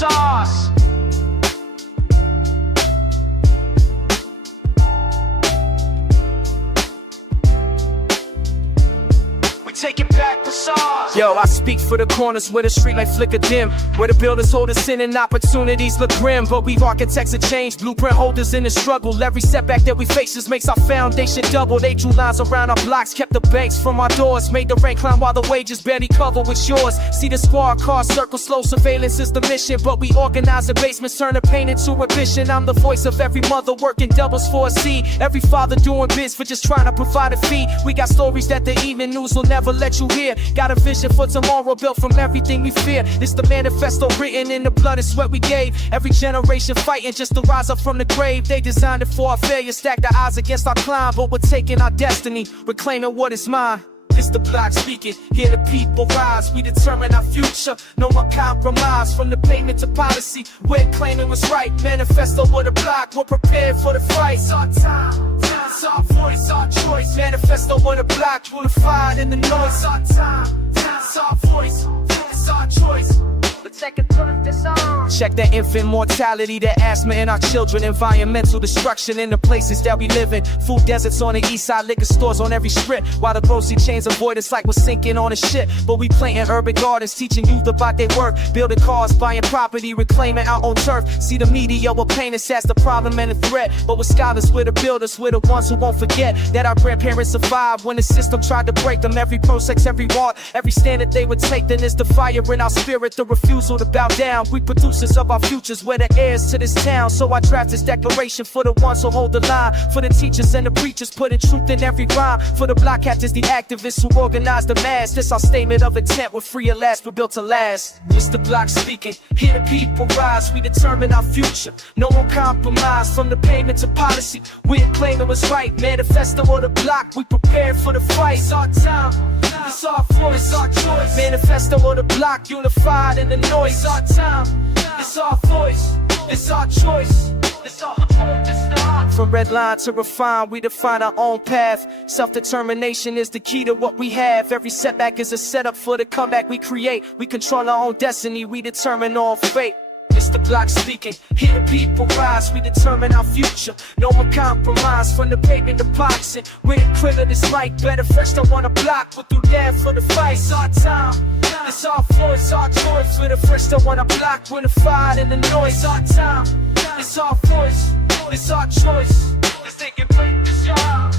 sauce. Taking back the sauce. Yo, I speak for the corners where the street light flicker dim, where the builders hold us in and opportunities look grim. But we've architects of change, blueprint holders in the struggle. Every setback that we face just makes our foundation double. They drew lines around our blocks, kept the banks from our doors, made the rent climb while the wages barely cover what's yours. See the squad car circle, slow surveillance is the mission, but we organize the basements, turn the pain into ambition. I'm the voice of every mother working doubles for a seed, every father doing biz for just trying to provide a fee. We got stories that the evening news will never let you hear. Got a vision for tomorrow built from everything we fear. It's the manifesto written in the blood and sweat we gave. Every generation fighting just to rise up from the grave. They designed it for our failure, stack the odds against our climb, but we're taking our destiny, reclaiming what is mine. It's the block speaking, hear the people rise. We determine our future, no more compromise. From the pavement to policy, we're claiming what's right. Manifesto with a block, we're prepared for the fight. It's our time, it's our voice, our choice. Manifesto with a block, unified in the noise. It's our time, it's our voice, it's our choice. Let's take a turn this on. Check that infant mortality, the asthma in our children, environmental destruction in the places that we live in. Food deserts on the east side, liquor stores on every strip, while the grocery chains avoid us like we're sinking on a ship. But we planting urban gardens, teaching youth about their work, building cars, buying property, reclaiming our own turf. See the media will paint us as the problem and the threat, but we're scholars, we're the builders, we're the ones who won't forget that our grandparents survived when the system tried to break them. Every process, every ward, every stand that they would take, then it's the fire in our spirit, the refusal to bow down. We producers of our futures, we're the heirs to this town. So I draft this declaration for the ones who hold the line, for the teachers and the preachers putting truth in every rhyme, for the block captains, the activists who organize the mass. This our statement of intent, we're free at last, we're built to last. It's the block speaking, hear the people rise. We determine our future, no more compromise. From the pavement to policy, we're claiming what's right. Manifesto on the block, we prepared for the fight. It's our time, it's our voice, it's our choice. Manifesto on the block, unified in the noise. It's our time, it's our voice, it's our choice. It's our from red line to refine, we define our own path. Self-determination is the key to what we have. Every setback is a setup for the comeback we create. We control our own destiny, we determine our fate. It's the block speaking, hear the people rise. We determine our future, no more compromise. From the pavement to boxing, we're the quill of this light. Better fresh don't wanna block, we'll do that for the fight. It's our time, it's our voice, our choice. We're the fresh don't wanna block, we're the fight in the noise. It's our time, it's our voice, it's our choice. Let's take it break the shot.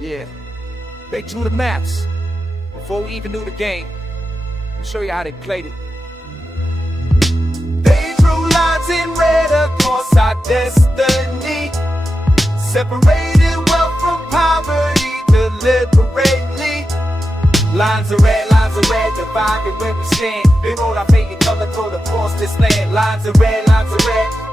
Yeah, they drew the maps before we even knew the game. I'll show you how they played it. They drew lines in red across our destiny, separated wealth from poverty deliberately. Lines are red, dividing where we stand. They wrote our fate in color code across this land. Lines are red,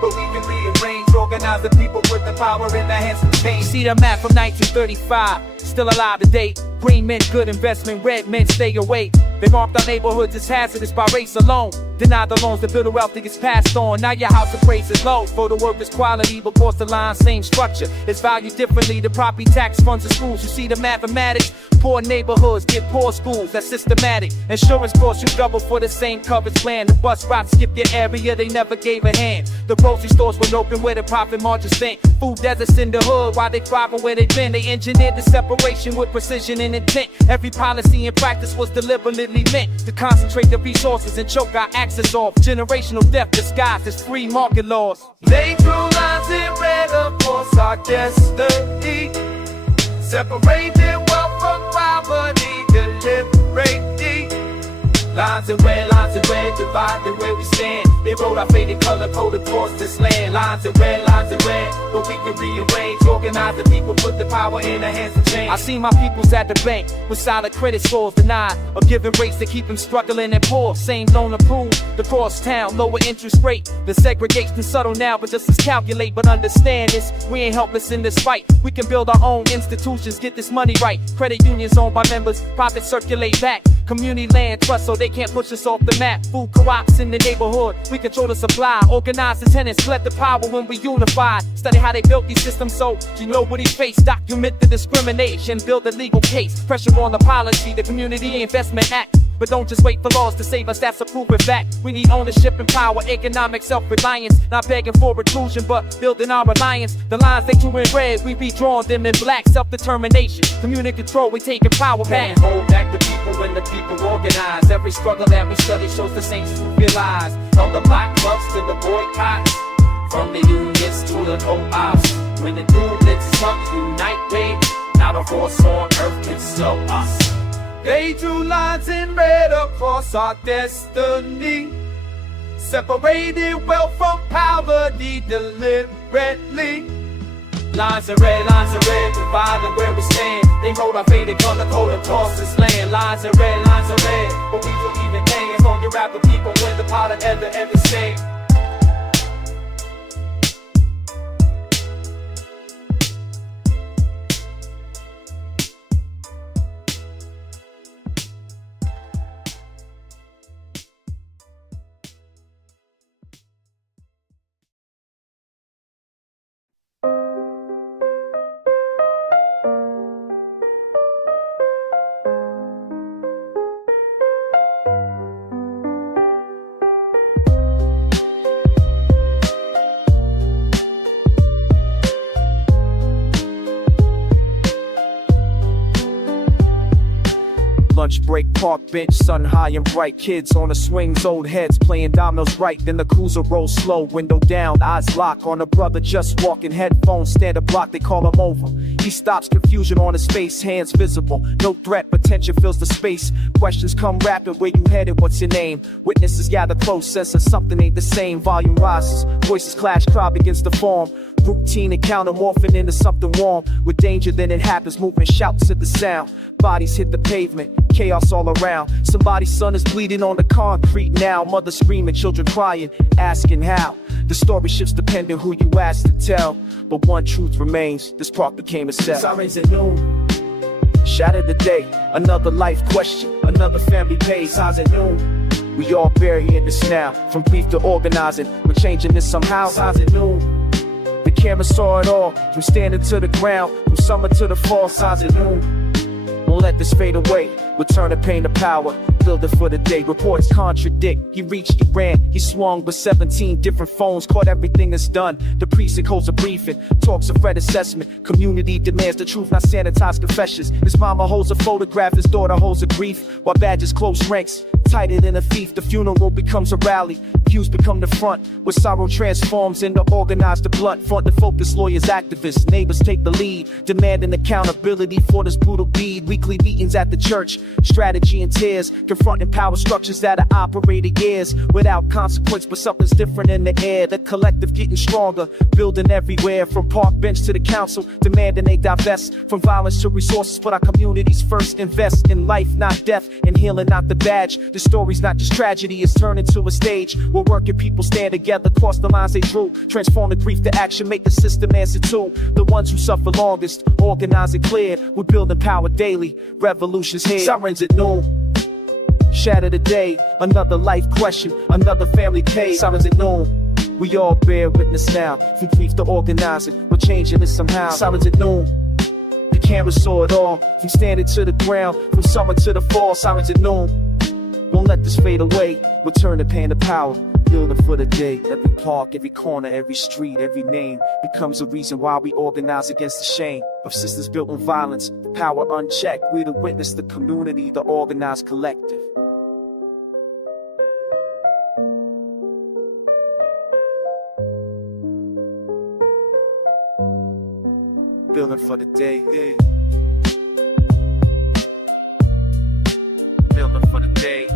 but we can rearrange. Organize the people with the power in their hands to change. See the map from 1935, still alive to date. Green meant good investment, red meant stay away. They marked our neighborhoods as hazardous by race alone. Denied the loans that build the wealth that gets passed on. Now your house of praise is low. For the workers' quality, but cost the line, same structure. It's valued differently. The property tax funds of schools. You see the mathematics? Poor neighborhoods get poor schools. That's systematic. Insurance costs you double for the same coverage plan. The bus routes skip your area, they never gave a hand. The grocery stores were open where the profit margins spent. Food deserts in the hood while they thriving where they've been. They engineered the separation with precision and intent. Every policy and practice was deliberately meant to concentrate the resources and choke our access off. Generational death disguised as free market laws. They drew lines in red across our destiny, separated wealth from poverty deliberately. Lines in red, divided where we stand. They wrote our faded color code across this land. Lines in red, but we can rearrange. Organize the people, put the power in the hands of change. I see my peoples at the bank with solid credit scores denied, or giving rates to keep them struggling and poor. Same don't approve. The cross town, lower interest rate. The segregation subtle now, but just as calculate. But understand this, we ain't helpless in this fight. We can build our own institutions, get this money right. Credit unions owned by members, profits circulate back. Community land trust so they can't push us off the map. Food co-ops in the neighborhood, we control the supply. Organize the tenants, collect the power when we unify. Study how they built these systems so you know what he faced. Document the discrimination, build a legal case. Pressure on the policy, the Community Investment Act. But don't just wait for laws to save us, that's a proven fact. We need ownership and power, economic self-reliance. Not begging for inclusion, but building our alliance. The lines they drew in red, we redrawn them in black. Self-determination, community control, we taking power back. Hold back the people when the people organize. Every struggle that we study shows the saints who realize. From the black clubs to the boycotts, from the unions to the co-ops. When the movements come, unite, wait. Not a force on earth can slow us. They drew lines in red across our destiny, separated wealth from poverty deliberately. Lines in red, divided where we stand. They wrote our faded color code across this land. Lines in red, but we don't even hang. As long as you rap the people when the pot and the same. Lunch break, park bench, sun high and bright. Kids on the swings, old heads playing dominoes right. Then the cruiser rolls slow, window down, eyes lock on a brother just walking. Headphones stand a block, they call him over. He stops, confusion on his face, hands visible. No threat, but tension fills the space. Questions come rapid, where you headed, what's your name? Witnesses gather close, sense that something ain't the same. Volume rises, voices clash, crowd begins to form. Routine encounter morphing into something warm. With danger then it happens, movement shouts at the sound. Bodies hit the pavement, chaos all around. Somebody's son is bleeding on the concrete now. Mother screaming, children crying, asking how. The story shifts depending who you ask to tell. But one truth remains, this park became a cell. Sirens at noon, shattered the day. Another life question, another family pays. Signs at noon, we all burying this now. From grief to organizing, we're changing this somehow. Signs at noon, the camera saw it all. From standing to the ground, from summer to the fall. Signs at noon, won't let this fade away. Return the pain to power, build it for the day. Reports contradict, he reached, he ran. He swung with 17 different phones, caught everything that's done. The precinct holds a briefing, talks a threat assessment. Community demands the truth, not sanitized confessions. His mama holds a photograph, his daughter holds a grief. While badges close ranks, tighter than a thief. The funeral becomes a rally, views become the front. Where sorrow transforms into organized the blunt. Front the focus, lawyers, activists, neighbors take the lead. Demanding accountability for this brutal deed. Weekly meetings at the church, strategy and tears. Confronting power structures that are operated years without consequence, but something's different in the air. The collective getting stronger, building everywhere. From park bench to the council, demanding they divest from violence to resources. Put our communities first, invest in life, not death, and healing, not the badge. The story's not just tragedy, it's turned into a stage where working people stand together, cross the lines they drew. Transform the grief to action, make the system answer to the ones who suffer longest. Organize it clear, we're building power daily. Revolution's here, sirens at noon, shatter the day. Another life question, another family pays. Sirens at noon, we all bear witness now. From grief to organizing, we're changing it somehow. Sirens at noon, the camera saw it all. From standing to the ground, from summer to the fall. Sirens at noon, won't let this fade away. We'll turn the pain to power, building for the day. Every park, every corner, every street, every name becomes a reason why we organize against the shame of systems built on violence, power unchecked. We're the witness, the community, the organized collective. Building for the day. Building for the day.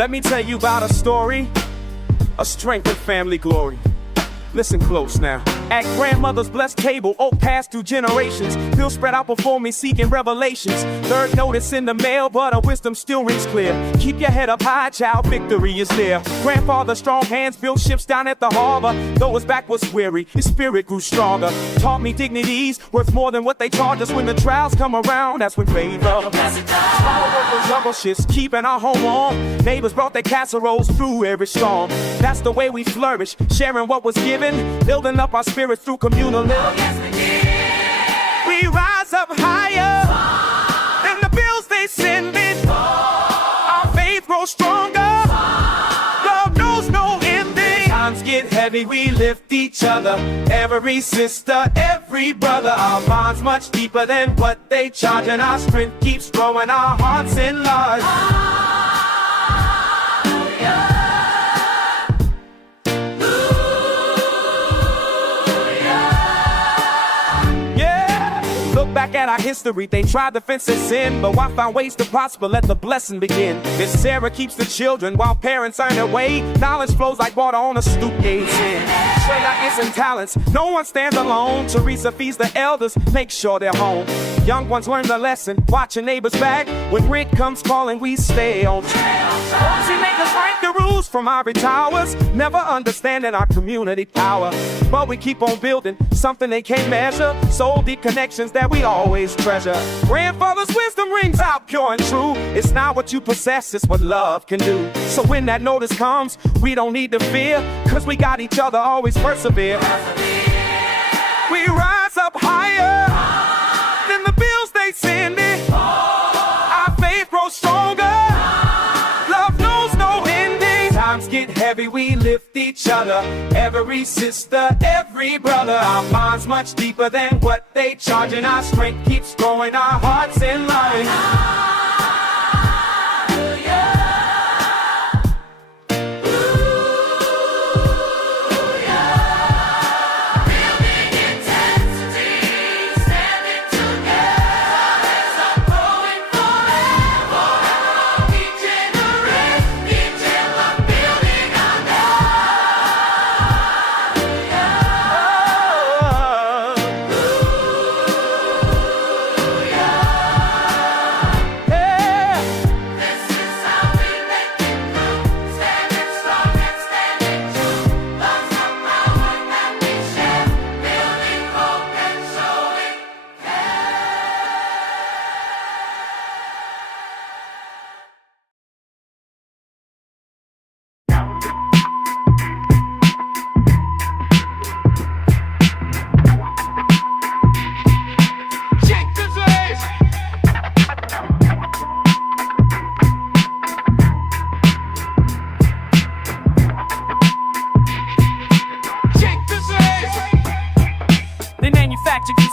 Let me tell you about a story of strength and family glory. Listen close now. At grandmother's blessed table, oak passed through generations. Pills spread out before me, seeking revelations. Third notice in the mail, but her wisdom still rings clear. Keep your head up high, child, victory is there. Grandfather's strong hands built ships down at the harbor. Though his back was weary, his spirit grew stronger. Taught me dignities worth more than what they charge us. When the trials come around, that's when favor. Juggle shifts, keeping our home on. Neighbors brought their casseroles through every storm. That's the way we flourish, sharing what was given. Building up our spirits through communal living. Oh, yes, we rise up higher than the bills they send it. Our faith grows stronger. Love knows no ending. Times get heavy, we lift each other. Every sister, every brother. Our bonds much deeper than what they charge, and our strength keeps growing. Our hearts enlarged. Back at our history, they tried to fence us in, but why find ways to prosper? Let the blessing begin. This Sarah keeps the children while parents earn their way. Knowledge flows like water on a stoop gauge. Straight out isn't talents, no one stands alone. Teresa feeds the elders, make sure they're home. Young ones learn the lesson, watch your neighbors back. When rent comes calling, we stay on track. She make us break the rules from ivory towers, never understanding our community power. But we keep on building something they can't measure. Soul deep connections that we always treasure. Grandfather's wisdom rings out pure and true. It's not what you possess, it's what love can do. So when that notice comes, we don't need to fear, cause we got each other, always persevere. We rise up higher than the bills they send it. Our faith grows stronger. Love knows no ending. Times get heavy, we lift each other. Every sister, every brother. Our bonds much deeper than what they charge, and our strength keeps growing. Our hearts in line.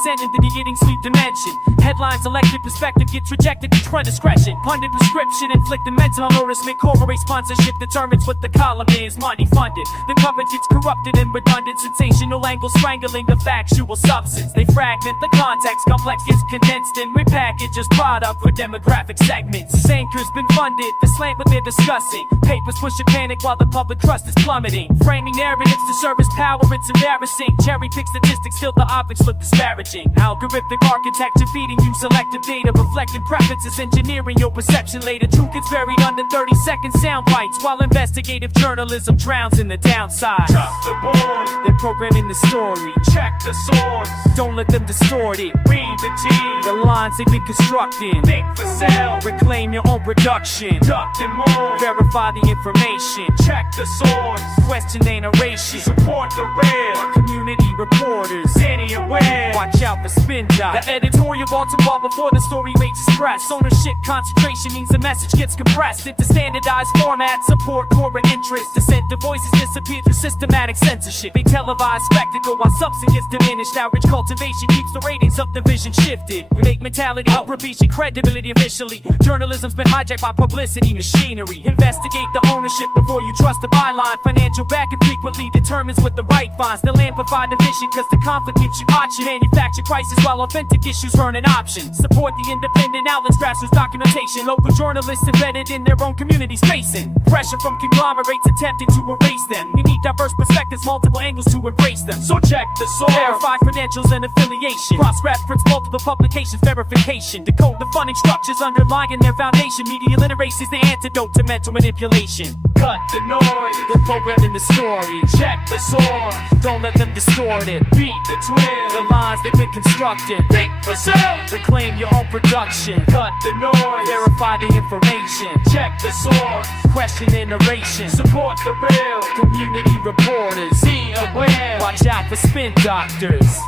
Into the getting sweet dimension. Headlines, elected perspective gets rejected each run discretion. Pundit prescription, inflicting mental nourishment. Corporate sponsorship determines what the column is. Money funded, the coverage gets corrupted and redundant. Sensational angles strangling the factual substance. They fragment the context, complex gets condensed and repackaged as product for demographic segments. Anchors been funded, the slant what they're discussing. Papers pushing panic while the public trust is plummeting. Framing narratives to service power, it's embarrassing. Cherry pick statistics till the optics look disparaging. Algorithmic architecture feeding you selective data, reflecting preferences, engineering your perception later. Truth gets buried under 30-second sound bites, while investigative journalism drowns in the downside. Trust the board, they're programming the story. check the source. Don't let them distort it. Read the tea, the lines they've been constructing. think for self, Reclaim your own production. duct and more. Verify the information. Check the source, Question their narration. support the real. Community reporters. City aware, Watch out for spin dots. The editorial vaults a wall before the story waits express. Ownership concentration means the message gets compressed into standardized format. Support corporate interests. Dissenting voices disappear through systematic censorship. A televised spectacle while substance gets diminished. Outreach cultivation keeps the ratings up. The vision vision shifted. We make mentality rubbish and credibility officially. Journalism's been hijacked by publicity machinery. Investigate the ownership before you trust the byline. Financial backing frequently determines what the right finds. They'll amplify division cause the conflict keeps you watching. Manufacture crisis while authentic issues earn an option. Support the independent outlets, grassroots documentation. Local journalists embedded in their own communities facing pressure from conglomerates attempting to erase them. We need diverse perspectives, multiple angles to embrace them. So check the source, verify credentials and affiliation. Cross-reference multiple publications, verification. Decode the funding structures underlying their foundation. Media literacy is the antidote to mental manipulation. Cut the noise, they're programming the story. Check the source, don't let them distort it. Beat the twin, the lines they've been constructed. Think for self, reclaim your own production. Cut the noise, verify the information. Check the source, question the narration. Support the real, community reporters. Be aware, watch out for spin doctors.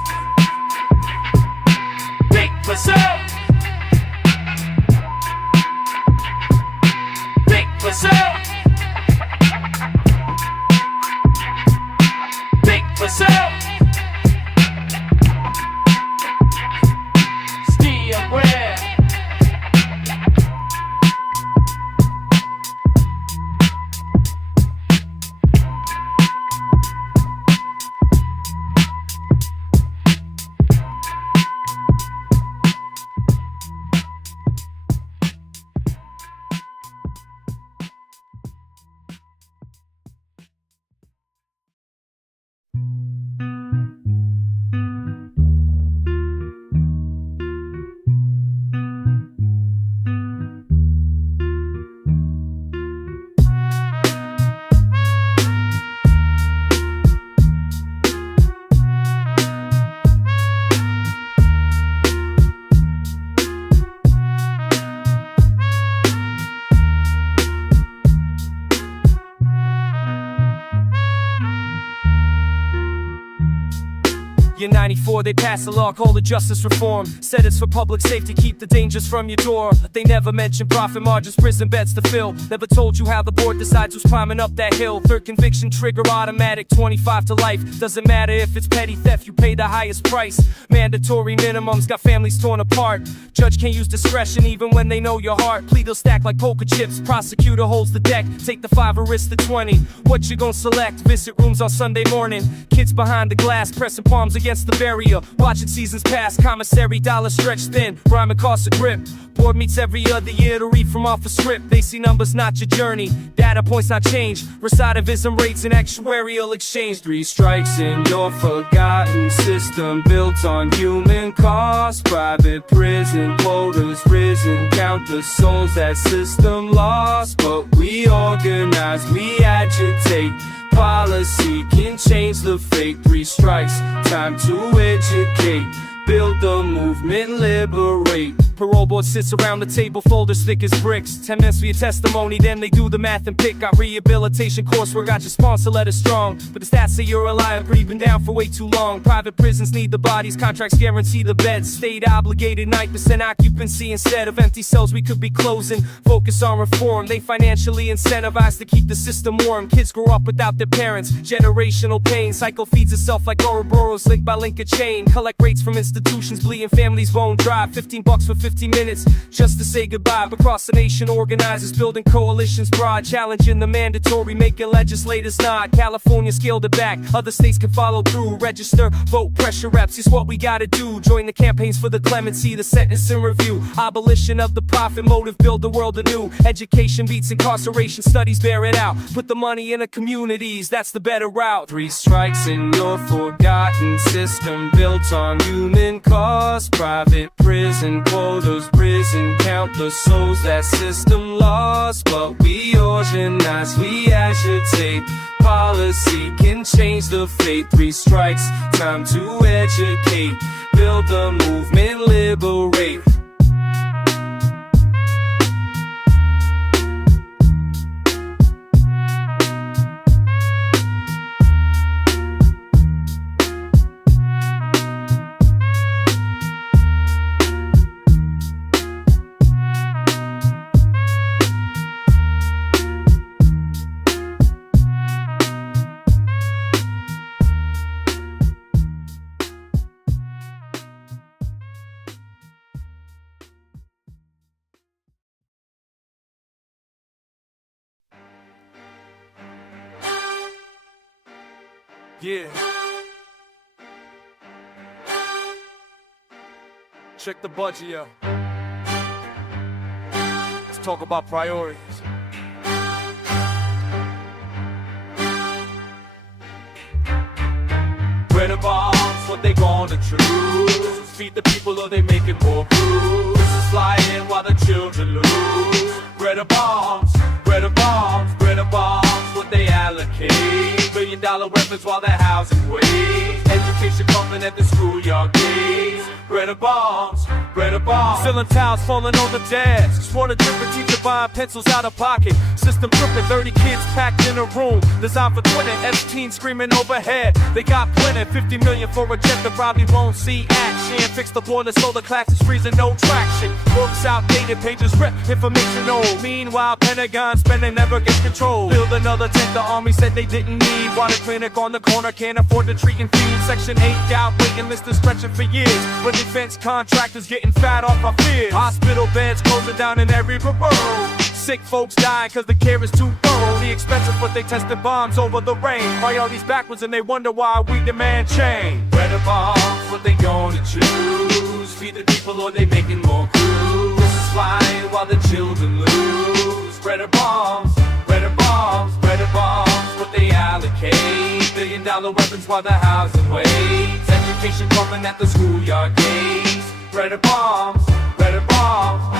Think for self. Think for self. Think for self. Stay aware. In 94 they passed a law called the Justice Reform. Said it's for public safety, keep the dangers from your door. They never mentioned profit margins, prison beds to fill. Never told you how the board decides who's climbing up that hill. Third conviction trigger automatic, 25 to life. Doesn't matter if it's petty theft, you pay the highest price. Mandatory minimums got families torn apart. Judge can't use discretion even when they know your heart. Plea deal stack like poker chips, prosecutor holds the deck. Take the 5 or risk the 20. What you gon' select? Visit rooms on Sunday morning. Kids behind the glass, pressing palms against the barrier. Watching seasons pass, commissary dollar stretched thin. Rhyming costs a grip. Board meets every other year to read from off a script. They see numbers, not your journey. Data points not change. Recidivism rates and actuarial exchange. 3 strikes and you're forgotten. System built on human cost. Private prison quotas risen. Count the souls that system lost. But we organize, we agitate. Policy can change the fate. 3 strikes, time to educate. Build the movement, liberate. Parole board sits around the table, folders thick as bricks. 10 minutes for your testimony, then they do the math and pick. Got rehabilitation coursework, got your sponsor letter strong. But the stats say you're a liar, but you've been down for way too long. Private prisons need the bodies, contracts guarantee the beds. State obligated, 9% occupancy instead of empty cells we could be closing. Focus on reform, they financially incentivized to keep the system warm. Kids grow up without their parents, generational pain. Cycle feeds itself like Ouroboros, linked by link a chain. Collect rates from institutions, bleeding families bone dry. $15 for 50 minutes just to say goodbye. But across the nation, organizers building coalitions broad, challenging the mandatory, making legislators nod. California scaled it back, other states can follow through. Register, vote, pressure reps, here's what we gotta do. Join the campaigns for the clemency, the sentence and review. Abolition of the profit motive, build the world anew. Education beats incarceration, studies bear it out. Put the money in the communities, that's the better route. 3 strikes and you're forgotten. System built on human cost. Private prison quotas risen. Count the souls that system lost. But we organize, we agitate. Policy can change the fate. 3 strikes, time to educate. Build the movement, liberate. Yeah. Check the budget, yo. Let's talk about priorities. Bread or bombs, what they gonna choose? Feed the people or they making more crews? Fly in while the children lose. Bread or bombs, bread or bombs, bread or bombs, what they allocate? $1 billion weapons while they're housing waste. Education pumping at the schoolyard gates. Bread or bombs, bread or bombs. Filling towels falling on the desks. Want a different teacher buying pencils out of pocket. System crooked, 30 kids packed in a room. Designed for twinning, S-teens screaming overhead. They got plenty, 50 million for a jet that probably won't see action. Fix the boiler so the class is freezing, no traction. Books outdated, pages ripped, information old. Meanwhile, Pentagon spending never gets controlled. Build another tent, the army said they didn't need. Water clinic on the corner, can't afford to treat and feed. Section 8 out, waiting list is stretching for years. When defense contractors getting fat off our fears. Hospital beds closing down in every borough. Sick folks dying cause the care is too thorough. The expensive but they tested bombs over the rain. Priorities backwards and they wonder why we demand change. Bread or bombs, what they gonna choose? Feed the people or they making more crews? Flying while the children lose. Bread or bombs, bread or bombs, bread or bombs, what they allocate? $1 billion weapons while the housing waits. Education coming at the schoolyard gates. Bread or bombs, bread or bombs.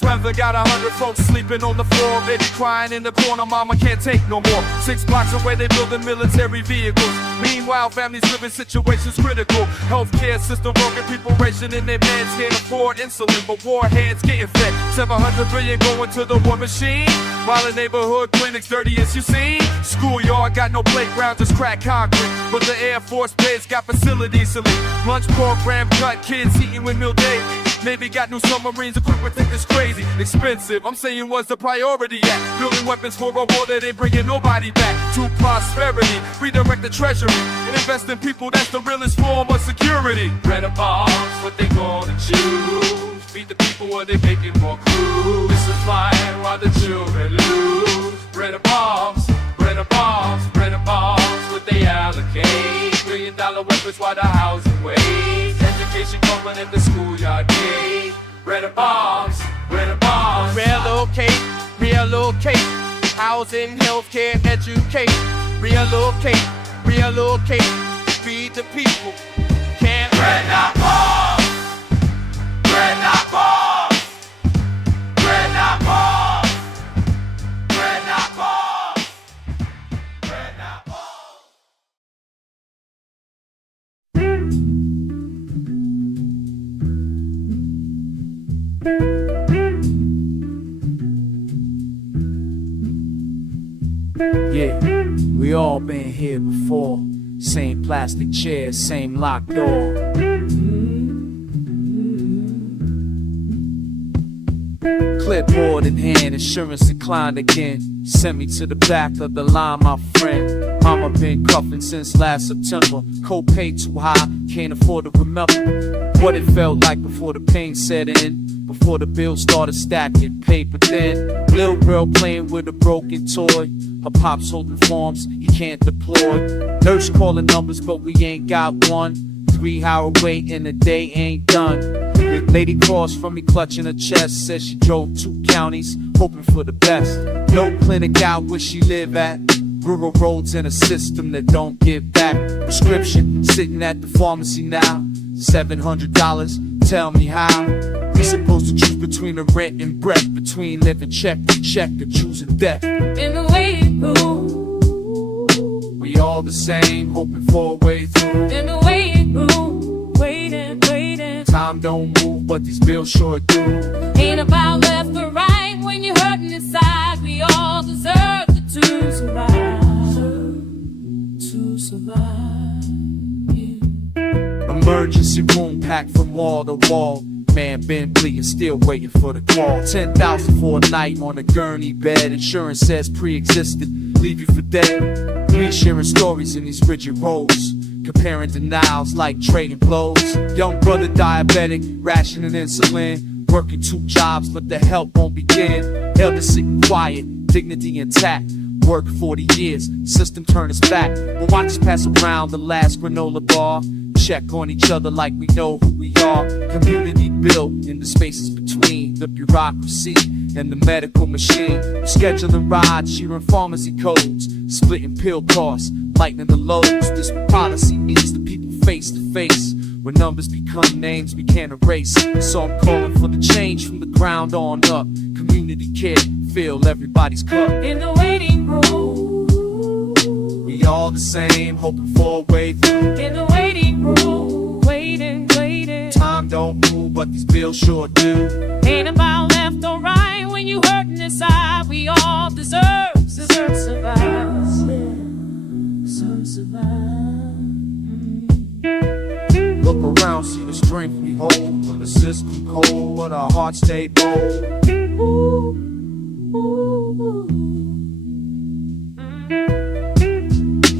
Weather got 100 folks sleeping on the floor. Baby crying in the corner, mama can't take no more. 6 blocks away they building military vehicles. Meanwhile families living situations critical. Healthcare system broken, people rationing their meds. Can't afford insulin but warheads getting fed. 700 billion going to the war machine. While the neighborhood clinics dirty as you see. Schoolyard got no playground, just crack concrete. But the Air Force base got facilities to leave. Lunch program cut, kids eating with meal day. Maybe got new submarines equipped with think it's crazy expensive. I'm saying what's the priority at? Building weapons for a war that ain't bringing nobody back to prosperity. Redirect the treasury and invest in people, that's the realest form of security. Bread or bombs, what they gonna choose? Feed the people or they making more crews? This is flying while the children lose. Bread or bombs, bread or bombs, bread or bombs, what they allocate? $1 billion weapons while the housing waits. Education coming at the schoolyard gate. Bread or bombs, bread or bombs. Relocate, relocate. Housing, healthcare, educate. Relocate, relocate. Feed the people. Can't bread not bombs. Bread not bombs. Bread not bombs. Bread not bombs. Bread not bombs. Yeah, we all been here before. Same plastic chairs, same locked door. Clipboard in hand, insurance declined again. Sent me to the back of the line, my friend. Mama been cuffing since last September. Copay too high, can't afford to remember what it felt like before the pain set in. Before the bills started stacking paper thin. Little girl playing with a broken toy. Her pop's holding forms he can't deploy. Nurse calling numbers but we ain't got one. 3-hour wait and the day ain't done. Lady across from me clutching her chest. Says she drove 2 counties hoping for the best. No clinic out where she live at. Rural roads in a system that don't give back. Prescription sitting at the pharmacy now. $700, tell me how. We supposed to choose between the rent and breath. Between living check to check or choosing death. In the waiting room, we all the same, hoping for a way through. in the waiting room, waiting, waiting. Time don't move, but these bills sure do. Ain't about left or right when you're hurting inside. We all deserve to survive. To survive, yeah. Emergency room packed from wall to wall. Man been bleeding, still waiting for the call. 10,000 for a night on a gurney bed. Insurance says pre-existed, leave you for dead. We sharing stories in these rigid roads. comparing denials like trading blows. Young brother diabetic, rationing insulin, working 2 jobs but the help won't begin. Elder sitting quiet, dignity intact. Work 40 years, system turn its back. We'll watch us pass around the last granola bar. Check on each other like we know who we are. Community built in the spaces between the bureaucracy and the medical machine. Scheduling rides, sharing pharmacy codes, splitting pill costs, lightening the loads. This policy meets the people face to face. When numbers become names we can't erase. So I'm calling for the change from the ground on up. Community care, fill everybody's cup. In the waiting room, we all the same, hoping for a way through. in the waiting room, waiting. Time don't move, but these bills sure do. Ain't about left or right when you hurting inside. We all deserve survive. Look around, see the strength we hold. When the system cold, but our hearts stay bold.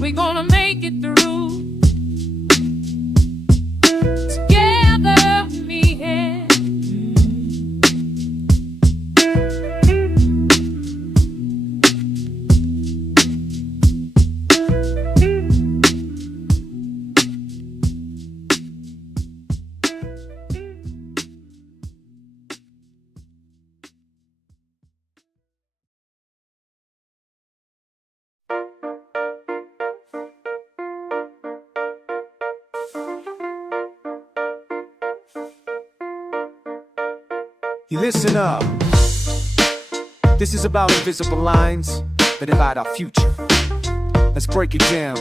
We gonna make it through together, me and You listen up. This is about invisible lines that divide our future. Let's break it down.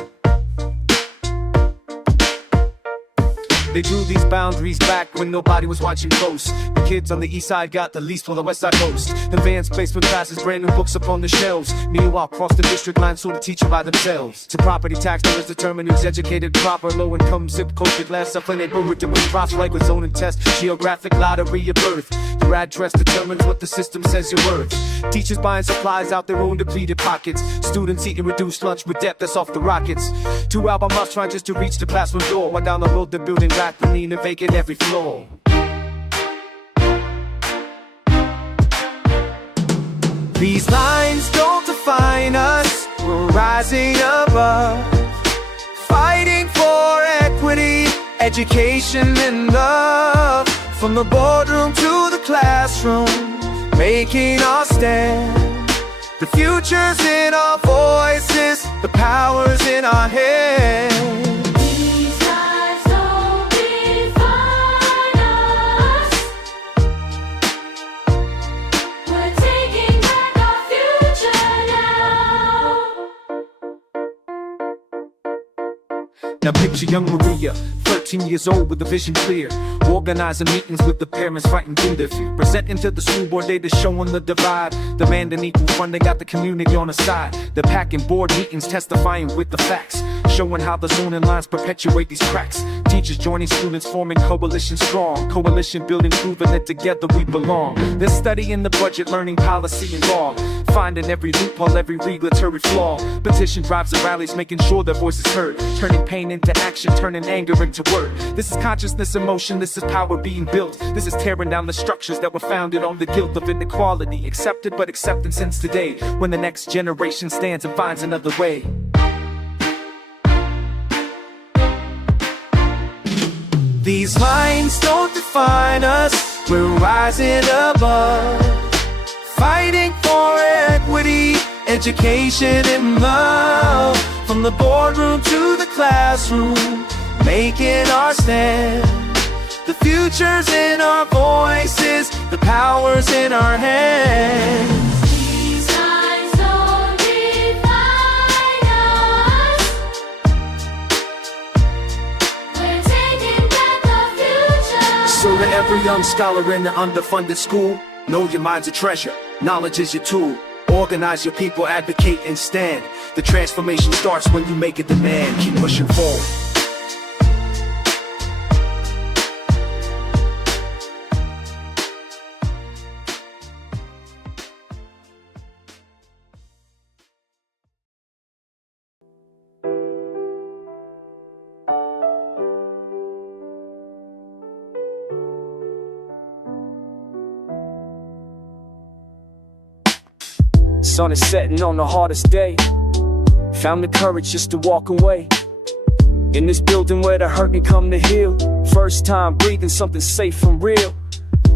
They drew these boundaries back when nobody was watching close. The kids on the east side got the least while the west side coast. Advanced placement classes, brand new books upon the shelves. Meanwhile, across the district line, so the teacher by themselves. To property tax dollars determine who's educated proper. Low income zip code with less up in neighborhood to cross like with zoning test. Geographic lottery of birth. Your address determines what the system says you're worth. Teachers buying supplies out their own depleted pockets. Students eating reduced lunch with debt that's off the rockets. 2 album must try just to reach the classroom door. While down the road the building rack lean and vacant every floor. These lines don't define us. We're rising above, fighting for equity, education and love. From the boardroom to the classroom, making our stand. The future's in our voices, the power's in our hands. these lives don't define us. We're taking back our future now. Now picture young Maria, 13 years old with a vision clear, organizing meetings with the parents fighting through their fear. Presenting to the school board data showing the divide, demanding equal funding, got the community on the side. They're packing board meetings, testifying with the facts, showing how the zoning lines perpetuate these cracks. Teachers joining students, forming coalition strong. Coalition building, proving that together we belong. They're studying the budget, learning policy and law, finding every loophole, every regulatory flaw. Petition drives and rallies, making sure their voice is heard, turning pain into action, turning anger into word. This is consciousness in motion, this is power being built. This is tearing down the structures that were founded on the guilt of inequality. Accepted, but acceptance ends today, when the next generation stands and finds another way. These lines don't define us. We're rising above, fighting for equity, education and love. From the boardroom to the classroom, making our stand. The future's in our voices, the power's in our hands. These lines don't define us. We're taking back our future. So to every young scholar in the underfunded school, know your mind's a treasure, knowledge is your tool. Organize your people, advocate and stand. The transformation starts when you make a demand. Keep pushing forward. Sun is setting on the hardest day. Found the courage just to walk away. In this building where the hurting come to heal. First time breathing something safe and real.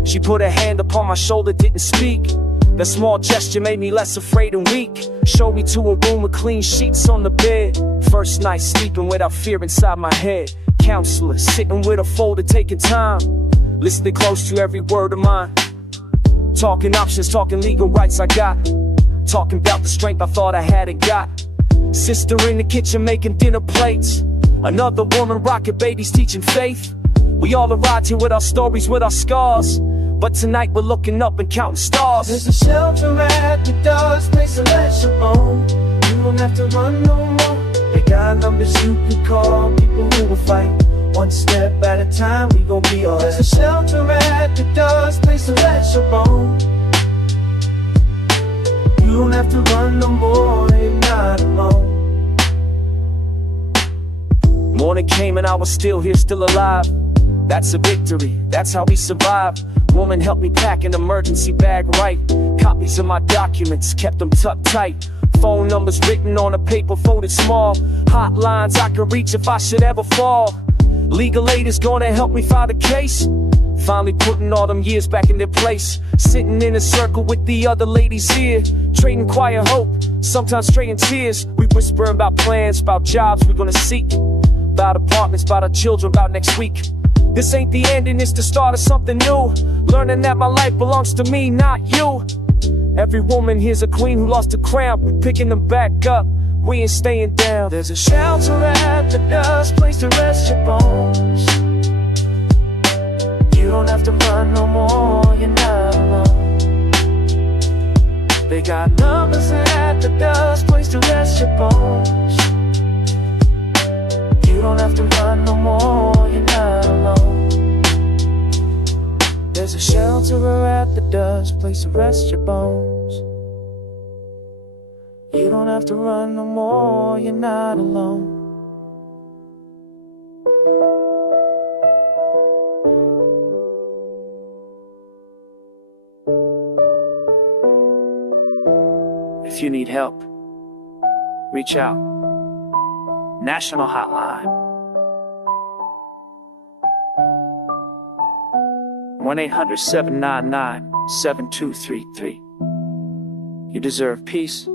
She put her hand upon my shoulder, didn't speak. That small gesture made me less afraid and weak. Showed me to a room with clean sheets on the bed. First night sleeping without fear inside my head. Counselor, sitting with a folder, taking time. Listening close to every word of mine. Talking options, talking legal rights I got. Talking about the strength I thought I hadn't got. Sister in the kitchen making dinner plates. Another woman rocking babies, teaching faith. We all arrived here with our stories, with our scars. But tonight we're looking up and counting stars. There's a shelter at the Dusk, place to let your own. You don't have to run no more. They got numbers you can call, people who will fight. One step at a time, we gon' be alright. There's a shelter at the Dusk, place to let your own. You don't have to run no more, you're not alone. Morning came and I was still here, still alive. That's a victory, that's how we survive. Woman helped me pack an emergency bag right. Copies of my documents, kept them tucked tight. Phone numbers written on a paper folded small. Hotlines I can reach if I should ever fall. Legal aid is gonna help me file the case. Finally putting all them years back in their place. Sitting in a circle with the other ladies here. Trading quiet hope, sometimes trading tears. We whisper about plans, about jobs we're gonna seek. About apartments, about our children, about next week. This ain't the ending, it's the start of something new. Learning that my life belongs to me, not you. Every woman here's a queen who lost a crown. We're picking them back up, we ain't staying down. There's a shelter at the Dusk, place to rest your bones. You don't have to run no more, you're not alone. They got numbers at the Dusk, place to rest your bones. You don't have to run no more, you're not alone. There's a shelter at the Dusk, place to rest your bones. You don't have to run no more, you're not alone. If you need help, reach out. National Hotline 1-800-799-7233. You deserve peace.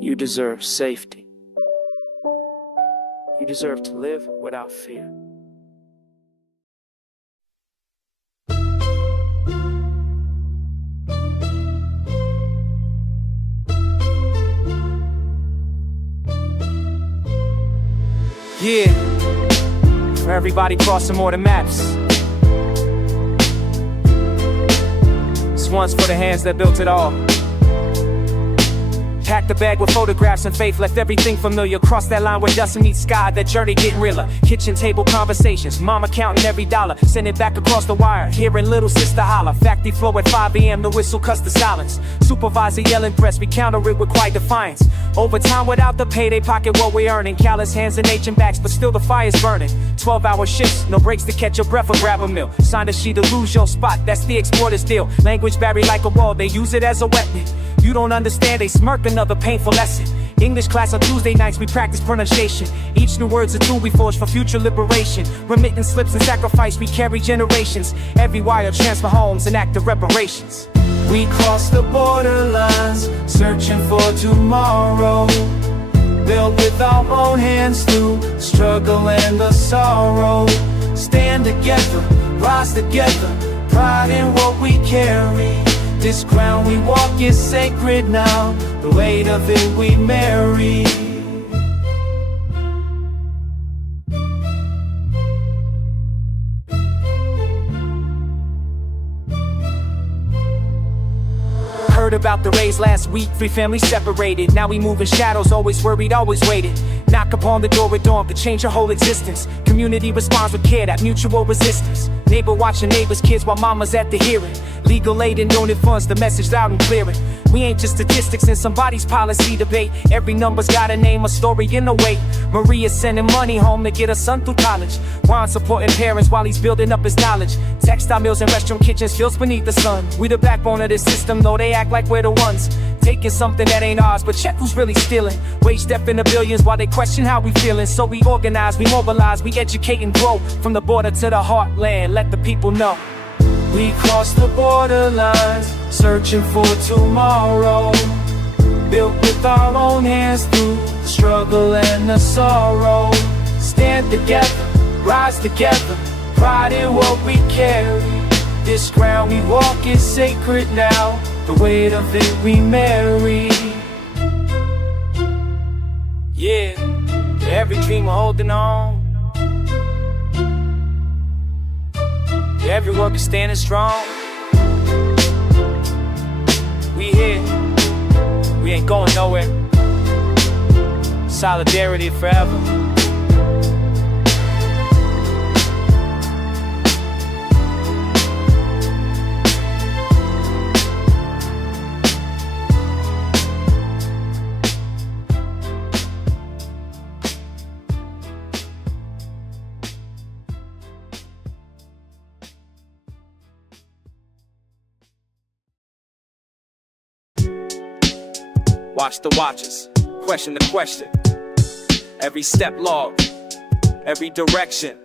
You deserve safety. You deserve to live without fear. Yeah, for everybody crossing more than maps. This one's for the hands that built it all. Packed the bag with photographs and faith, left everything familiar. Crossed that line where dust meets sky, that journey getting realer. Kitchen table conversations, mama counting every dollar. Send it back across the wire, hearing little sister holler. Factory flow at 5 a.m, the whistle cuts the silence. Supervisor yelling press, we counter it with quiet defiance. Overtime without the pay, they pocket what we earning. Callous hands and aching backs, but still the fire's burning. 12-hour shifts, no breaks to catch your breath or grab a meal. Sign a sheet to lose your spot, that's the exporter's deal. Language buried like a wall, they use it as a weapon. You don't understand, they smirk, another painful lesson. English class on Tuesday nights, we practice pronunciation. Each new word's a tool we forge for future liberation. Remitting slips and sacrifice, we carry generations. Every wire transfer homes, an act of reparations. We cross the borderlines, searching for tomorrow. Built with our own hands through struggle and the sorrow. Stand together, rise together, pride in what we carry. This ground we walk is sacred now, the weight of it we marry. Heard about the raise last week, 3 families separated. Now we move in shadows, always worried, always waited. Knock upon the door at dawn to change your whole existence. Community responds with care, that mutual resistance. Neighbor watching neighbor's kids while mama's at the hearing. Legal aid and donor funds, the message loud and clear. We ain't just statistics in somebody's policy debate. Every number's got a name, a story in a way. Maria's sending money home to get her son through college. Ron supporting parents while he's building up his knowledge. Textile mills and restroom kitchens fills beneath the sun. We the backbone of this system, though they act like we're the ones. taking something that ain't ours, but check who's really stealing. Wage death in the billions while they question how we feeling. So we organize, we mobilize, we educate and grow. From the border to the heartland, let the people know. We cross the borderlines, searching for tomorrow. Built with our own hands through the struggle and the sorrow. Stand together, rise together, pride in what we carry. This ground we walk is sacred now, the weight of it we marry. Yeah, to every dream we're holding on, to every worker standing strong. We here, we ain't going nowhere. Solidarity forever. Watch the watchers, question the question. Every step log, every direction.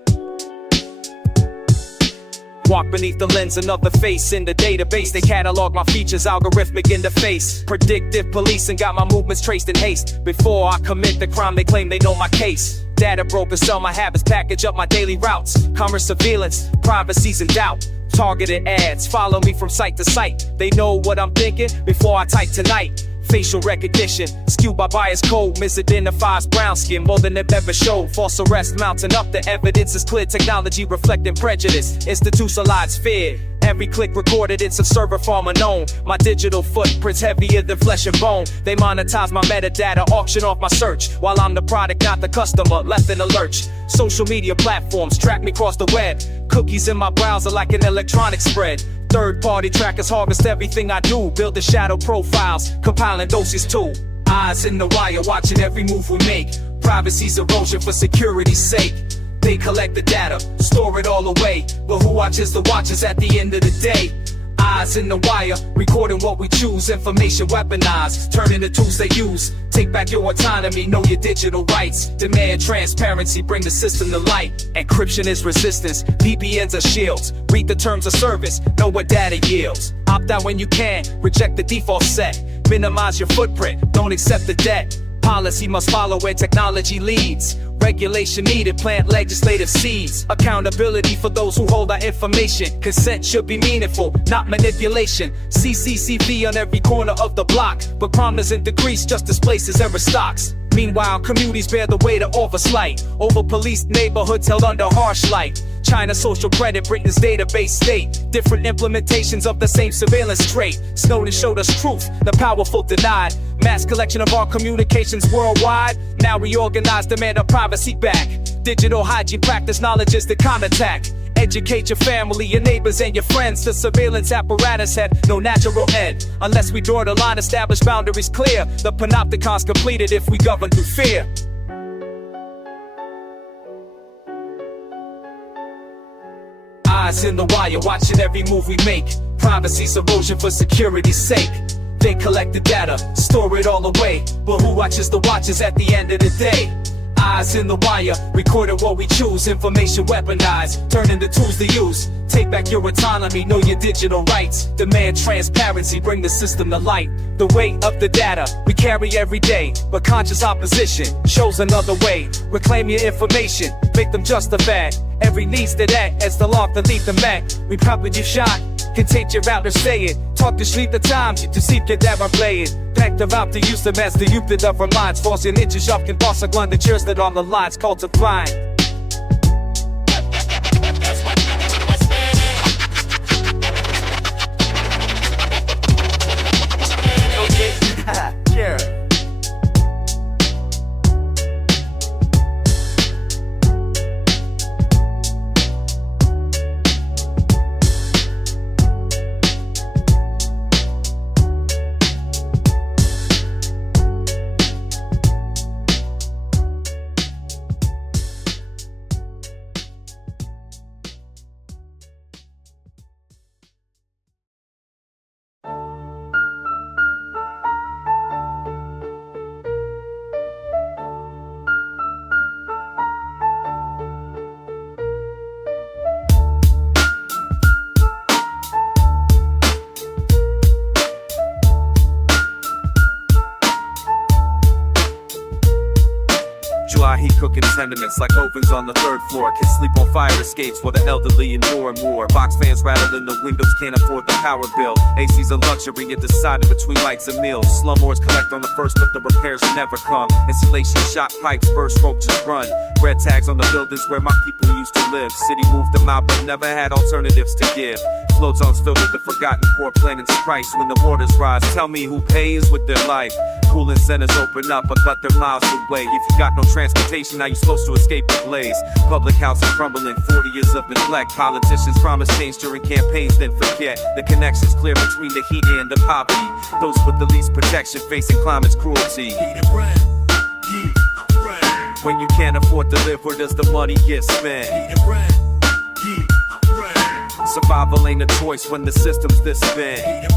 Walk beneath the lens, another face in the database. They catalog my features, algorithmic interface. Predictive policing got my movements traced in haste. Before I commit the crime, they claim they know my case. Data brokers sell my habits, package up my daily routes. Commerce surveillance, privacy's in doubt. Targeted ads, follow me from site to site. They know what I'm thinking before I type tonight. Facial recognition, skewed by bias code, misidentifies brown skin more than they've ever showed. False arrest mounting up, the evidence is clear. Technology reflecting prejudice, institutionalized fear. Every click recorded, it's a server farm unknown. My digital footprint's heavier than flesh and bone. They monetize my metadata, auction off my search, while I'm the product, not the customer, left in a lurch. Social media platforms track me across the web. Cookies in my browser like an electronic spread. Third-party trackers harvest everything I do. Build the shadow profiles, compiling doses too. Eyes in the wire, watching every move we make. Privacy's erosion for security's sake. They collect the data, store it all away. But who watches the watchers at the end of the day? Eyes in the wire, recording what we choose. Information weaponized, turning the tools they use. Take back your autonomy, know your digital rights. Demand transparency, bring the system to light. Encryption is resistance, VPNs are shields. Read the terms of service, know what data yields. Opt out when you can, reject the default set. Minimize your footprint, don't accept the debt. Policy must follow where technology leads. Regulation needed, plant legislative seeds. Accountability for those who hold our information. Consent should be meaningful, not manipulation. CCCV on every corner of the block, but crime doesn't decrease, just displaces error stocks. Meanwhile, communities bear the weight of oversight. Over-policed neighborhoods held under harsh light. China's social credit, Britain's database state. Different implementations of the same surveillance trait. Snowden showed us truth, the powerful denied. Mass collection of our communications worldwide. Now reorganized, demand our privacy back. Digital hygiene practice, knowledge is the counterattack. Educate your family, your neighbors, and your friends. The surveillance apparatus had no natural end. Unless we draw the line, establish boundaries clear. The panopticon's completed if we govern through fear. Eyes in the wire, watching every move we make. Privacy's erosion for security's sake. They collect the data, store it all away. But who watches the watchers at the end of the day? Eyes in the wire, recording what we choose. Information weaponized, turning the tools to use. Take back your autonomy, know your digital rights. Demand transparency, bring the system to light. The weight of the data we carry every day, but conscious opposition shows another way. Reclaim your information, make them justified. Every needs to act as the law to lead them back. We probably you shot, can take your route to say it. Talk to sleep the time, to see que never play it. Packed about to use them as the youth that of our minds. Forcing inches up can boss a gun, the cheers that on the lines called to find. Yeah. July heat cooking tenements like ovens on the 3rd floor. Kids sleep on fire escapes while the elderly endure and more. Box fans rattle in the windows, can't afford the power bill. AC's a luxury, you're decided between lights and meals. Slumlords collect on the first, but the repairs never come. Insulation, shot pipes, burst rope, just run. Red tags on the buildings where my people used to live. City moved them out, but never had alternatives to give. Flow zones filled with the forgotten poor planet's price. When the waters rise, tell me who pays with their life. Cooling centers open up, but cut their miles away. If you got no transportation, how you supposed to escape the blaze? Public houses crumbling, 40 years of neglect. Politicians promise change during campaigns, then forget. The connection's clear between the heat and the poverty. Those with the least protection facing climate's cruelty. When you can't afford to live, where does the money get spent? Survival ain't a choice when the system's this bent.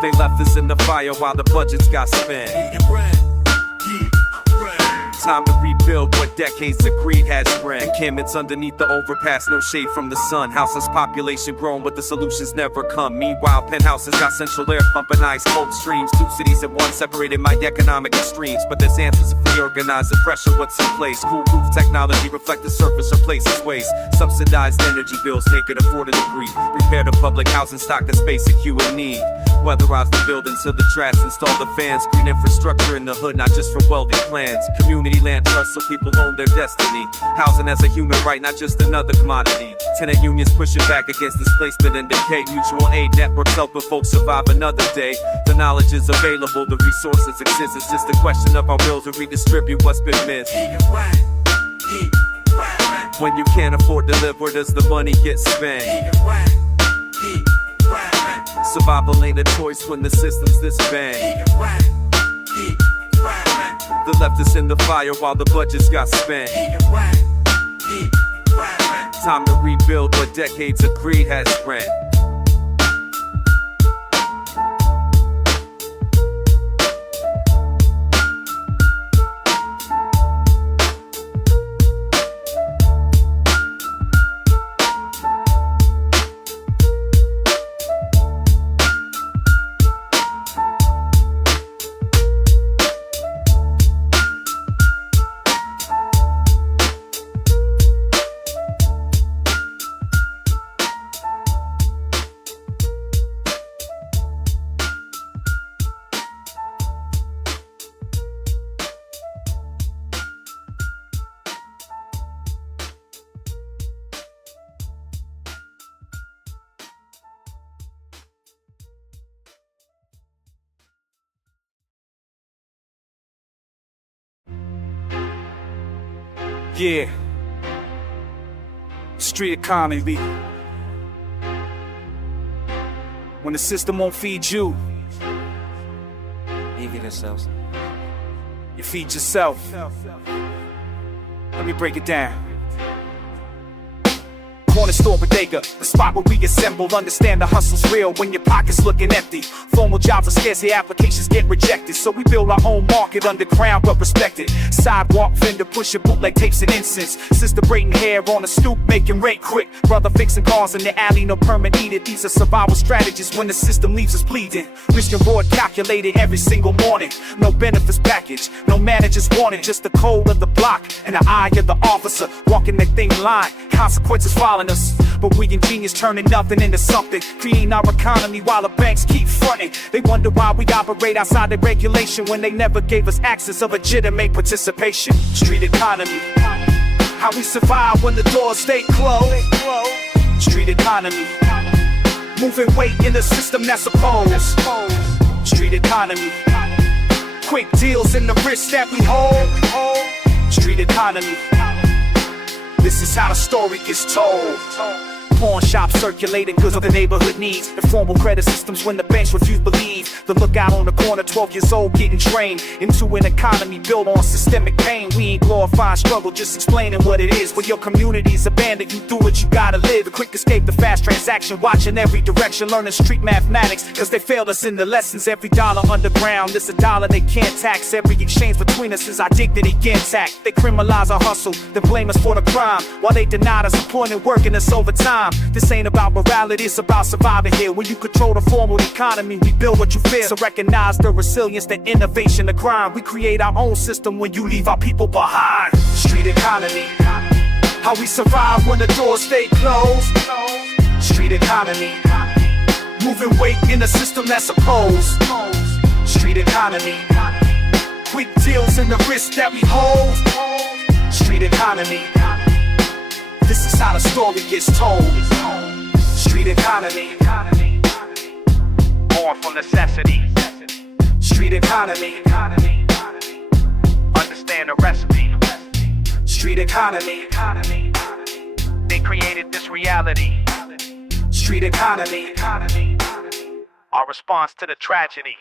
They left us in the fire while the budgets got spent. Time to rebuild what decades of greed has spread. Encampments underneath the overpass, no shade from the sun. Houses population grown, but the solutions never come. Meanwhile, penthouses got central air pumping ice cold streams. 2 cities at once separated my economic extremes. But there's answers if we organize the pressure, what's in place. Cool roof technology, reflect the surface, replaces waste. Subsidized energy bills, they could afford a degree. Repair the public housing stock, that's basic human need. Weatherize the building till the trash, install the fans. Green infrastructure in the hood, not just for wealthy plans. Community land trust so people own their destiny. Housing as a human right, not just another commodity. Tenant unions pushing back against displacement and decay. Mutual aid networks helping folks survive another day. The knowledge is available, the resources exist. It's just a question of our will to redistribute what's been missed. When you can't afford to live, where does the money get spent? Survival ain't a choice when the system's this bad. They left us in the fire while the budgets got spent. Time to rebuild what decades of greed has spread. Yeah. Street economy. When the system won't feed you, You feed yourselves. you feed yourself. Let me break it down. Corner store bodega, the spot where we assemble. Understand the hustle's real when your pockets looking empty. Formal jobs are scarce, the applications get rejected. So we build our own market underground but respected. Sidewalk vendor pushing bootleg tapes and incense. Sister braiding hair on a stoop making rent quick. Brother fixing cars in the alley, no permit needed. These are survival strategies when the system leaves us bleeding. Risk and reward calculated every single morning. No benefits package, no managers wanted. Just the code of the block and the eye of the officer. Walking that thing line, consequences following us. But we ingenious, turning nothing into something. Creating our economy while the banks keep fronting. They wonder why we operate outside the regulation when they never gave us access of legitimate participation. Street economy, how we survive when the doors stay closed. Street economy, moving weight in the system that's opposed. Street economy, quick deals in the risk that we hold. Street economy, this is how the story gets told. Pawn shops circulating goods of the neighborhood needs. Informal credit systems when the banks refuse believe. The lookout on the corner, 12 years old, getting trained into an economy built on systemic pain. We ain't glorifying struggle, just explaining what it is. When your community's abandoned, you do what you gotta live. A quick escape, the fast transaction, watching every direction, learning street mathematics, cause they failed us in the lessons. Every dollar underground, it's a dollar they can't tax. Every exchange between us is our dignity intact. They criminalize our hustle, then blame us for the crime, while they denied us employment, working us overtime. crime. This ain't about morality, it's about surviving here. When you control the formal economy, we build what you fear. So recognize the resilience, the innovation, the grind. We create our own system when you leave our people behind. Street economy, how we survive when the doors stay closed. Street economy, moving weight in a system that's opposed. Street economy, quick deals and the risk that we hold. Street economy, this is how the story gets told. Street economy, born from necessity. Street economy, understand the recipe. Street economy, they created this reality. Street economy, our response to the tragedy.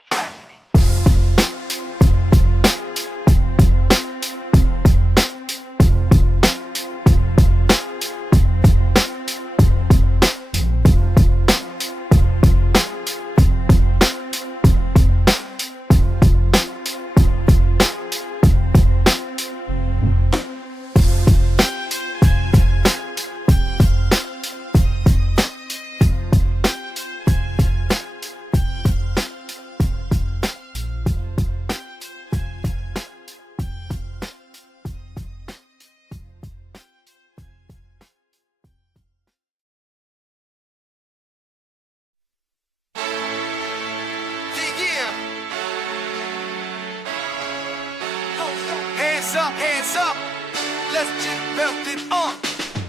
Hands up, let's get melted up.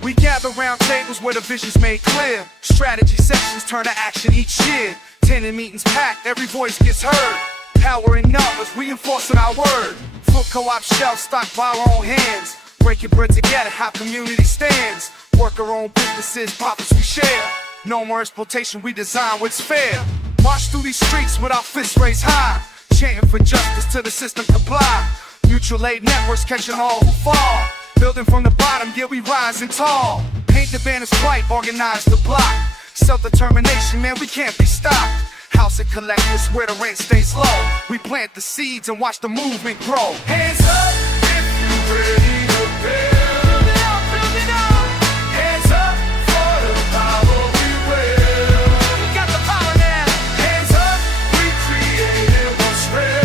We gather round tables where the vision's made clear. Strategy sessions turn to action each year. Tenant meetings packed, every voice gets heard. Power in numbers, reinforcing our word. Foot co-op shelves stocked by our own hands. Breaking bread together, how community stands. Work our own businesses, profits we share. No more exploitation, we design what's fair. March through these streets with our fists raised high. Chanting for justice till the system comply. Mutual aid networks catching all who fall. Building from the bottom, yeah, we rising tall. Paint the banners white, organize the block. Self-determination, man, we can't be stopped. House of collectors where the rent stays low. We plant the seeds and watch the movement grow. Hands up if you're ready to build it up, build it up. Hands up for the power we will. We got the power now. Hands up, we created what's real.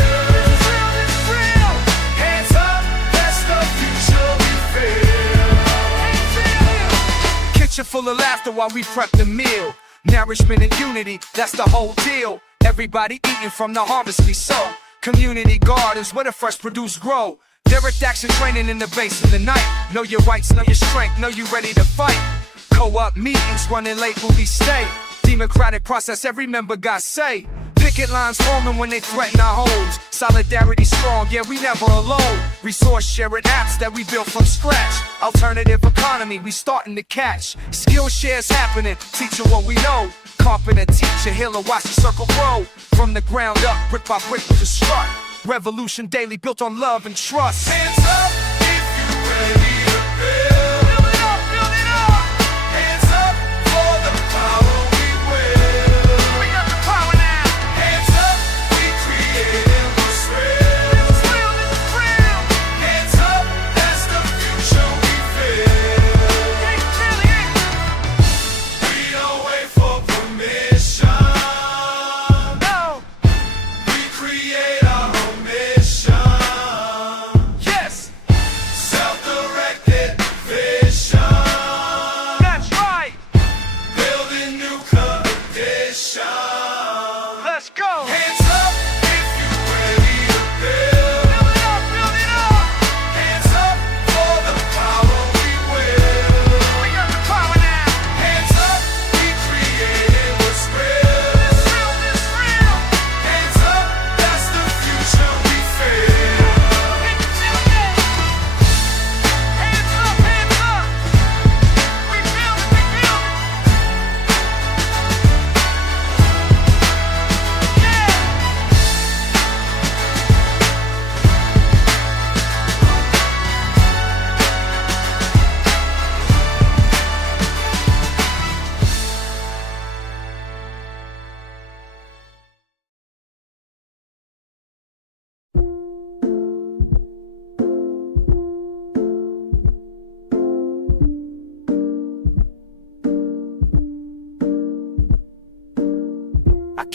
Full of laughter while we prep the meal. Nourishment and unity, that's the whole deal. Everybody eating from the harvest we sow. Community gardens where the fresh produce grow. Direct action training in the base of the night. Know your rights, know your strength, know you ready to fight. Co-op meetings running late will we stay. Democratic process, every member got say. Picket lines forming when they threaten our homes. Solidarity strong, yeah, we never alone. Resource sharing apps that we built from scratch. Alternative economy, we starting to catch. Skill shares happening, teaching what we know. Competent teacher, healer, watch the circle grow. From the ground up, brick by brick to start. Revolution daily, built on love and trust. Hands up if you're ready to build. Build it up, build it up. Hands up for the power.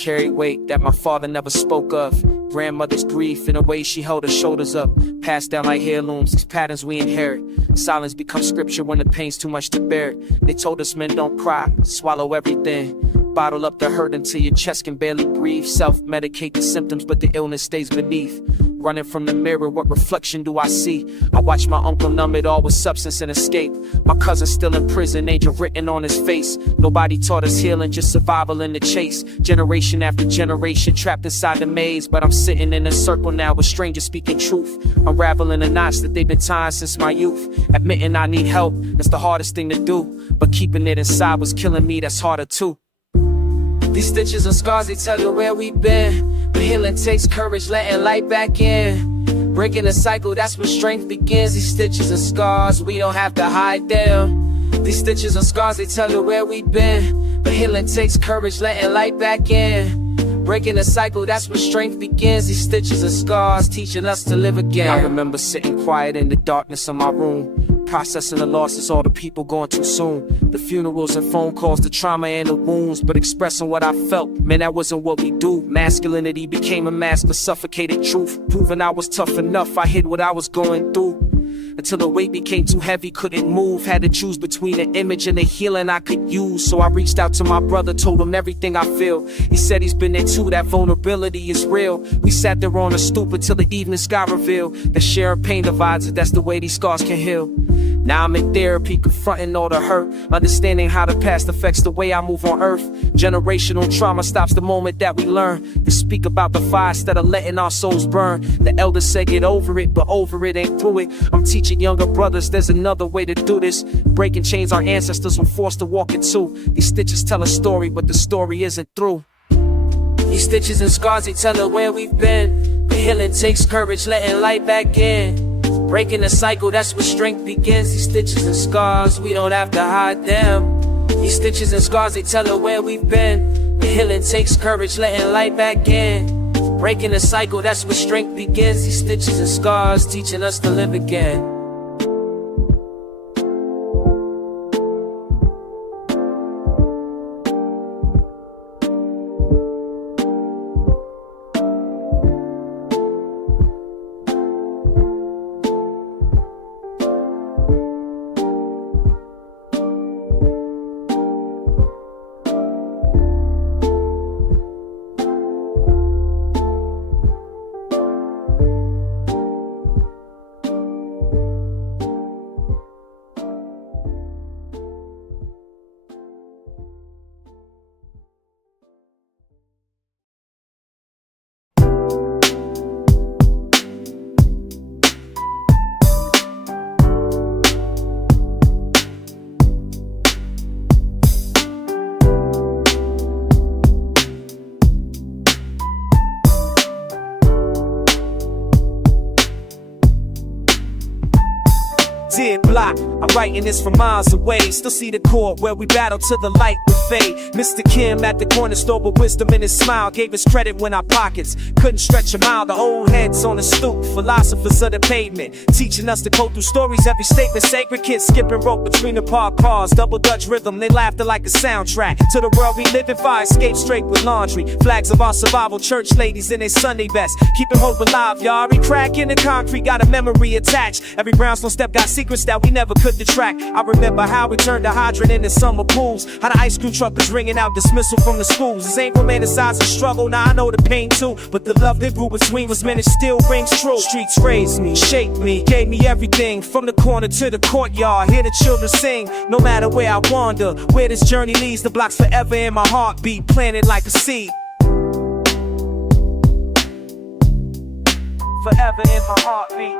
carried weight that my father never spoke of. Grandmother's grief in a way she held her shoulders up. Passed down like heirlooms, these patterns we inherit. Silence becomes scripture when the pain's too much to bear. They told us men don't cry, swallow everything. Bottle up the hurt until your chest can barely breathe. Self-medicate the symptoms, but the illness stays beneath. Running from the mirror, what reflection do I see? I watch my uncle numb it all with substance and escape. My cousin still in prison, angel written on his face. Nobody taught us healing, just survival in the chase. Generation after generation trapped inside the maze. But I'm sitting in a circle now with strangers speaking truth. Unraveling the knots that they've been tying since my youth. Admitting I need help, that's the hardest thing to do. But keeping it inside was killing me, that's harder too. These stitches and scars, they tell you where we've been. But healing takes courage, letting light back in. Breaking the cycle, that's where strength begins. These stitches and scars, we don't have to hide them. These stitches and scars, they tell you where we've been. But healing takes courage, letting light back in. Breaking the cycle, that's where strength begins. These stitches and scars, teaching us to live again. I remember sitting quiet in the darkness of my room, processing the losses, all the people going too soon. The funerals and phone calls, the trauma and the wounds, but expressing what I felt, man, that wasn't what we do. Masculinity became a mask of suffocated truth. Proving I was tough enough, I hid what I was going through. Until the weight became too heavy, couldn't move. Had to choose between the image and the healing I could use. So I reached out to my brother, told him everything I feel. He said he's been there too, that vulnerability is real. We sat there on a stoop until the evening sky revealed. The share of pain divides us, that's the way these scars can heal. Now I'm in therapy, confronting all the hurt, understanding how the past affects the way I move on earth. Generational trauma stops the moment that we learn to speak about the fire instead of letting our souls burn. The elders say get over it, but over it ain't through it. I'm teaching younger brothers there's another way to do this. Breaking chains our ancestors were forced to walk into. These stitches tell a story, but the story isn't through. These stitches and scars, they tell us where we've been. But healing takes courage, letting light back in. Breaking the cycle, that's where strength begins. These stitches and scars, we don't have to hide them. These stitches and scars, they tell us where we've been. But healing takes courage, letting light back in. Breaking the cycle, that's where strength begins. These stitches and scars, teaching us to live again. Dead block, I'm writing this from miles away. Still see the court where we battle till the light would fade. Mr. Kim at the corner store with wisdom in his smile gave us credit when our pockets couldn't stretch a mile. The old heads on the stoop, philosophers of the pavement, teaching us to code through stories. Every statement sacred, kids skipping rope between the parked cars. Double Dutch rhythm, they laughter like a soundtrack to the world we live in. Fire escape straight with laundry, flags of our survival. Church ladies in their Sunday best, keeping hope alive, y'all. Every crack in the concrete got a memory attached. Every brownstone step got secrets that we never could detract. I remember how we turned the hydrant into summer pools, how the ice cream truck was ringing out dismissal from the schools. This ain't romanticizing struggle, now I know the pain too, but the love that grew between us, man, it still rings true. Streets raised me, shaped me, gave me everything, from the corner to the courtyard. Hear the children sing, no matter where I wander. Where this journey leads, the block's forever in my heartbeat, planted like a seed. Forever in my heartbeat.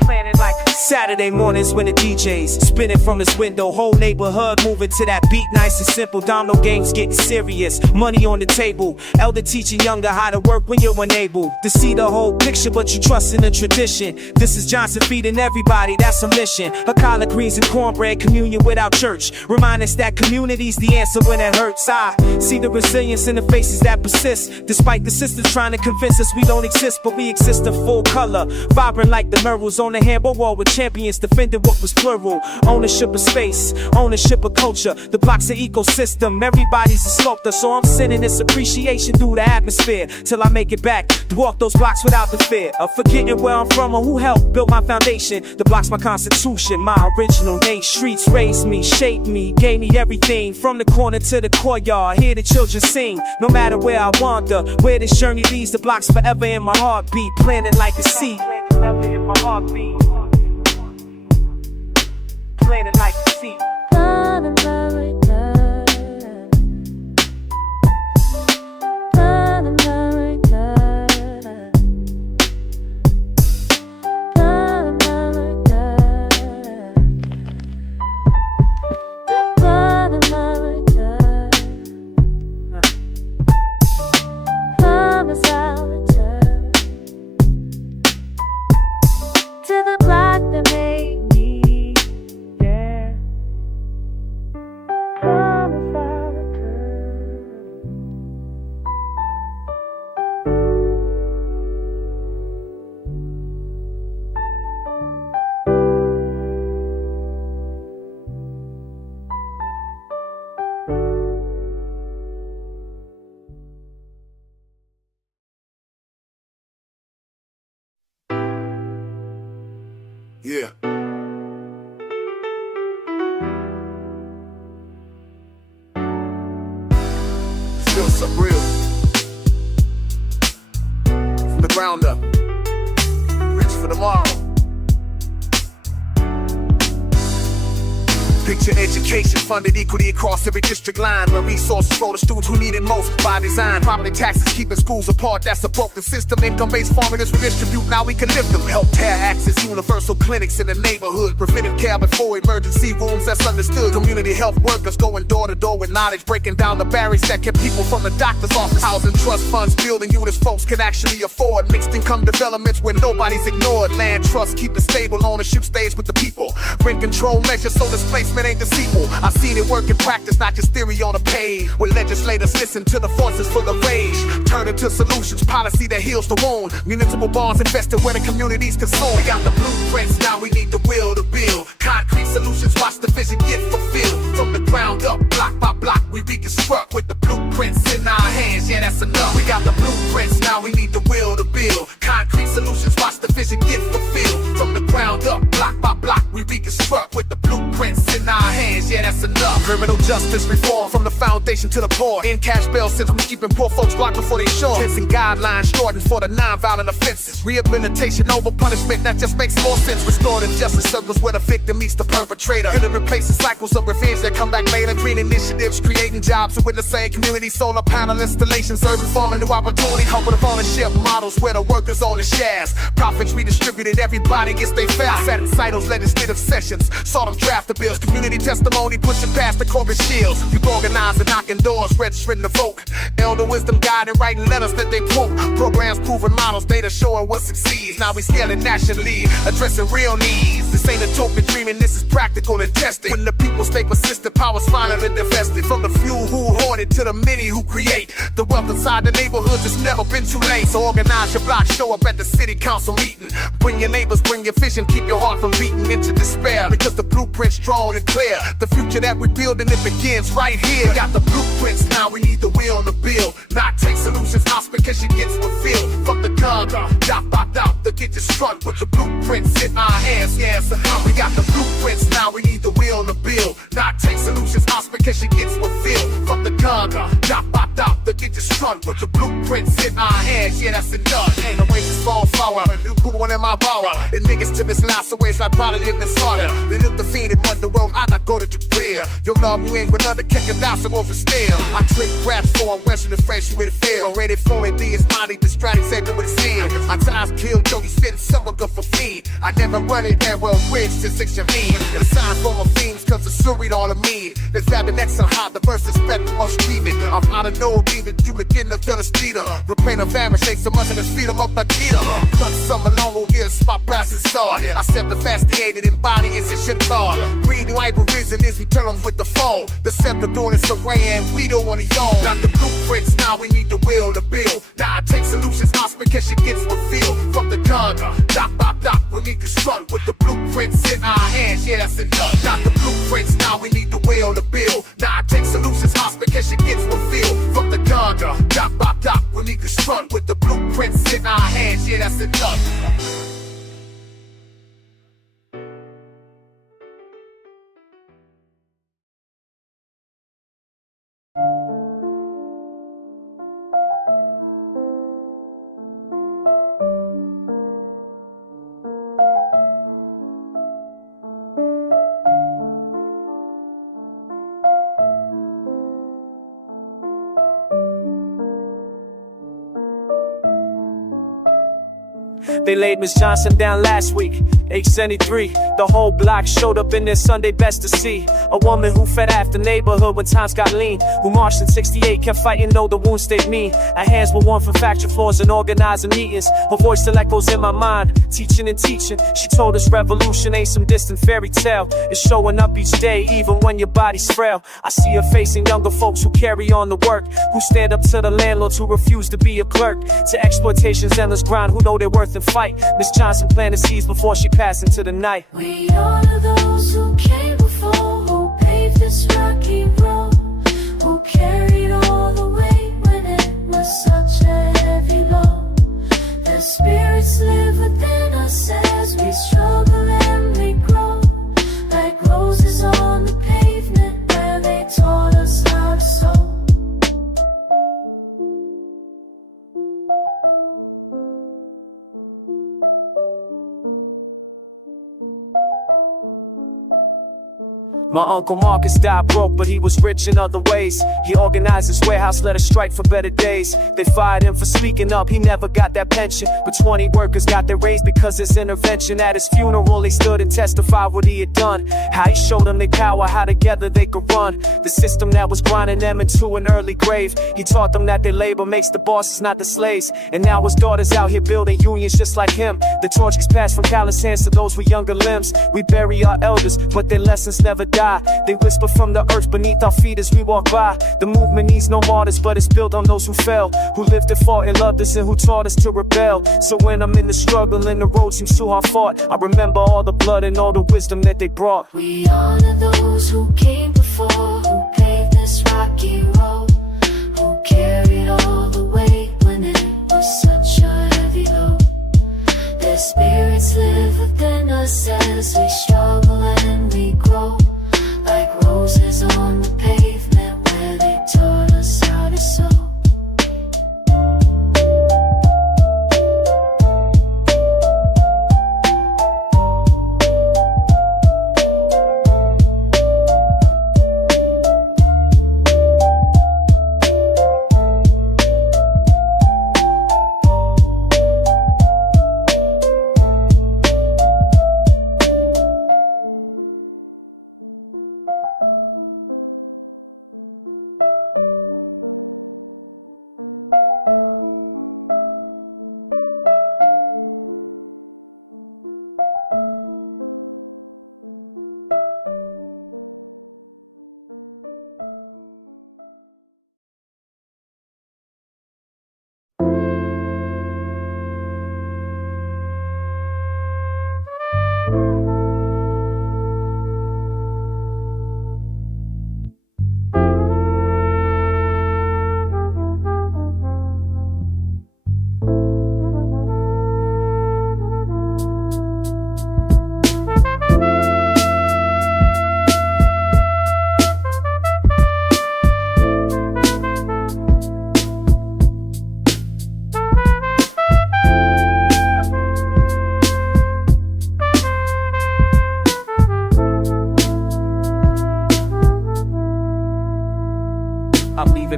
Planted like Saturday mornings when the DJ's spinning from his window. Whole neighborhood moving to that beat, nice and simple. Domino games getting serious, money on the table. Elder teaching younger how to work when you're unable to see the whole picture, but you trust in the tradition. This is Johnson feeding everybody, that's a mission. A collard greens and cornbread, communion without church. Remind us that community's the answer when it hurts. I see the resilience in the faces that persist, despite the sisters trying to convince us we don't exist, but we exist in full color, vibrant like the murals on the a handball wall with champions defending what was plural. Ownership of space, ownership of culture. The block's an ecosystem, everybody's a sculptor. So I'm sending this appreciation through the atmosphere till I make it back to walk those blocks without the fear of forgetting where I'm from or who helped build my foundation. The block's my constitution, my original name. Streets raised me, shaped me, gave me everything. From the corner to the courtyard, hear the children sing. No matter where I wander, where this journey leads, the block's forever in my heartbeat, planted like a seed. Forever in my heartbeat, planted like a seed. Yeah. Feel something real. From the ground up. Rich for tomorrow. Picture education funded equally across every district line, where resources flow to students who need it most by design. Property taxes keeping schools apart, that's a broken system. Income-based farming is redistribute, now we can lift them. Healthcare access, universal clinics in the neighborhood. Preventive care before emergency rooms, that's understood. Community health workers going door to door with knowledge, breaking down the barriers that kept people from the doctor's office. Housing trust funds, building units folks can actually afford. Mixed income developments where nobody's ignored. Land trusts keep it stable, ownership stays with the people. Rent control measures so displacement ain't deceitful. I've seen it work in practice, not just theory on a page. Where legislators listen to the voices full of rage, turn into solutions, policy that heals the wound. Municipal bonds invested where the communities consume. We got the blueprints, now we need the will to build. Concrete solutions, watch the vision get fulfilled. From the ground up, block by block, we reconstruct with the blueprints in our hands. Yeah, that's enough. We got the blueprints, now we need the will to build. Concrete solutions, watch the vision get fulfilled. From the ground up, block by block, we reconstruct with the blueprints in our hands. Yeah, that's enough. Criminal justice reform from the foundation to the poor. In cash bail systems, keeping poor folks blocked before they shore. Fencing guidelines shortened for the non-violent offenses. Rehabilitation over punishment, that just makes more sense. Restorative justice circles where the victim meets the perpetrator. Gonna replace the cycles of revenge that come back later. Green initiatives, creating jobs within the same community. Solar panel installations, urban farming, new opportunity. Helping with ownership models where the workers own the shares. Profits redistributed, everybody gets their fair. Sat in cycles, legislative sessions. Saw them draft the bills, community testimony, pushing past the corporate shields. You organize and knocking doors, registering to vote. Elder wisdom guiding, writing letters that they quote. Programs proving models, data showing what succeeds. Now we scaling nationally, addressing real needs. This ain't a token dreaming, this is practical and tested. When the people stay persistent, power's finally divested. From the few who hoard it to the many who create. The wealth inside the neighborhoods has never been too late. So organize your block, show up at the city council meeting. Bring your neighbors, bring your vision, keep your heart from beating into despair. Because the blueprint's strong and clear. The future that we're building, it begins right here. We got the blueprints, now we need the will to build. Not take solutions, hospitation gets fulfilled. From the gun, dot by dot, to get you struck with the blueprints in our hands. Yeah, so we got the blueprints, now we need the will to build. Not take solutions, hospitation gets fulfilled. From the gun, dot by dot, to get you struck with the blueprints in our hands. Yeah, that's enough. Ain't no way to small flower, you put one in my power. And niggas to this last away, so I probably in the slaughter. They look defeated, wonder world, I not go to Japan. Your love, you ain't gonna kick it down, so over still. I trick raps for a Western and French with a feel. Rated 4AD is body, distracted, said to extend. I times kill Jody, spitting someone good for feed. I never run it that well, bridge to 6 mean. And a sign for my fiends, cause the surreyed all of me. Let's grab the next and hot, the verse is spent the most treatment. I'm out of no even you begin to feel the streeter. Repaint a vammer, shake so much in his feet, I'm up like Peter. Cut some along over here, spot brass and saw. I set the fascinated in body, it's a shit thought. Breed white revision is we turn them with the phone. The scepter doing it's array and we don't wanna yawn. Got the blueprints, now we need the will to build. Now I take solutions, hospitation gets fulfilled. From the gun, dot by dot, we need to strut with Footprints in our hands, yeah, that's enough. They laid Miss Johnson down last week, age 73. The whole block showed up in their Sunday best to see. A woman who fed after neighborhood when times got lean, who marched in 68, kept fighting though the wounds stayed mean. Her hands were warm from factory floors and organizing meetings. Her voice still echoes in my mind, teaching and teaching. She told us revolution ain't some distant fairy tale. It's showing up each day, even when your body's frail. I see her facing younger folks who carry on the work, who stand up to the landlords who refuse to be a clerk, to exploitation's endless grind, who know their worth and fight. Miss Johnson planted seeds before she passed into the night. We honor those who came before, who paved this rocky road, who carried all the weight when it was such a heavy load. Their spirits live within us as we struggle and we grow, like roses on the pavement where they taught us how to sow. My Uncle Marcus died broke, but he was rich in other ways. He organized his warehouse, led a strike for better days. They fired him for speaking up, he never got that pension. But 20 workers got their raise because his intervention. At his funeral, they stood and testified what he had done, how he showed them their power, how together they could run the system that was grinding them into an early grave. He taught them that their labor makes the bosses, not the slaves. And now his daughter's out here building unions just like him. The torch gets passed from callous hands to those with younger limbs. We bury our elders, but their lessons never die. They whisper from the earth beneath our feet as we walk by. The movement needs no martyrs, but it's built on those who fell, who lived and fought and loved us and who taught us to rebel. So when I'm in the struggle and the road seems too hard fought, I remember all the blood and all the wisdom that they brought. We honor those who came before, who paved this rocky road, who carried all the weight when it was such a heavy load. Their spirits live within us as we struggle and we grow, like roses on the pavement where they taught us how to sow.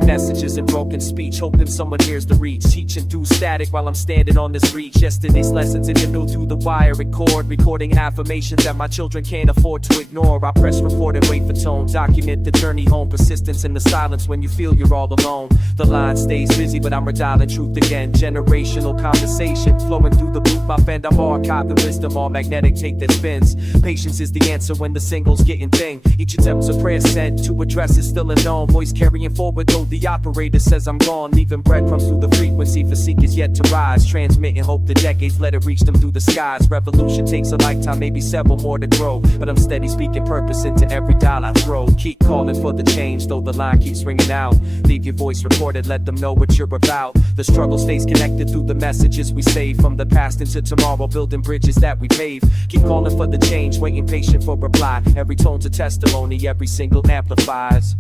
Messages in broken speech, hoping someone hears the reach. Teaching through static while I'm standing on this reach. Yesterday's lessons integral through the wire record, recording affirmations that my children can't afford to ignore. I press record and wait for tone, document the journey home. Persistence in the silence when you feel you're all alone. The line stays busy, but I'm redialing truth again. Generational conversation flowing through the loop. My bend, I'm archiving wisdom, all magnetic tape that spins. Patience is the answer when the single's getting thin. Each attempt's a prayer sent to address is still unknown. Voice carrying forward though the operator operator says I'm gone, leaving breadcrumbs through the frequency for seekers yet to rise. Transmitting hope the decades, let it reach them through the skies. Revolution takes a lifetime, maybe several more to grow, but I'm steady speaking purpose into every dial I throw. Keep calling for the change, though the line keeps ringing out. Leave your voice recorded, let them know what you're about. The struggle stays connected through the messages we save. From the past into tomorrow, building bridges that we pave. Keep calling for the change, waiting patient for reply. Every tone's a testimony, every single amplifies.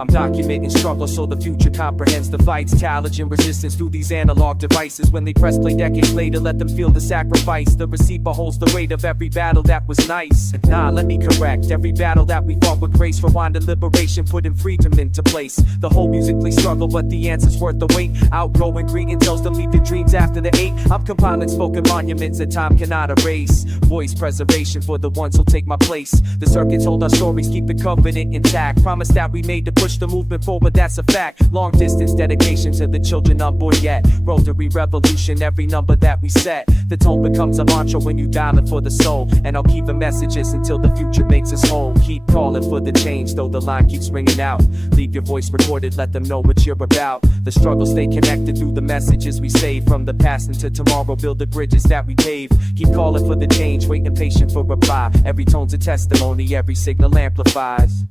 I'm documenting struggle so the future comprehends the fights, challenge and resistance through these analog devices. When they press play decades later, let them feel the sacrifice. The receiver holds the weight of every battle that was nice. Nah, let me correct, every battle that we fought with grace, rewind and liberation, putting freedom into place. The whole musically struggle, but the answer's worth the wait. Outgrowing greeting tells them leave the dreams after the 8. I'm compiling spoken monuments that time cannot erase. Voice preservation for the ones who'll take my place. The circuits hold our stories, keep the covenant intact. Promise that we made to push the movement forward, that's a fact. Long distance dedication to the children unborn yet. Rotary revolution, every number that we set. The tone becomes a mantra when you dial it for the soul. And I'll keep the messages until the future makes us home. Keep calling for the change, though the line keeps ringing out. Leave your voice recorded, let them know what you're about. The struggle stay connected through the messages we save. From the past into tomorrow, build the bridges that we pave. Keep calling for the change, waiting patient for reply. Every tone's a testimony, every signal amplifies.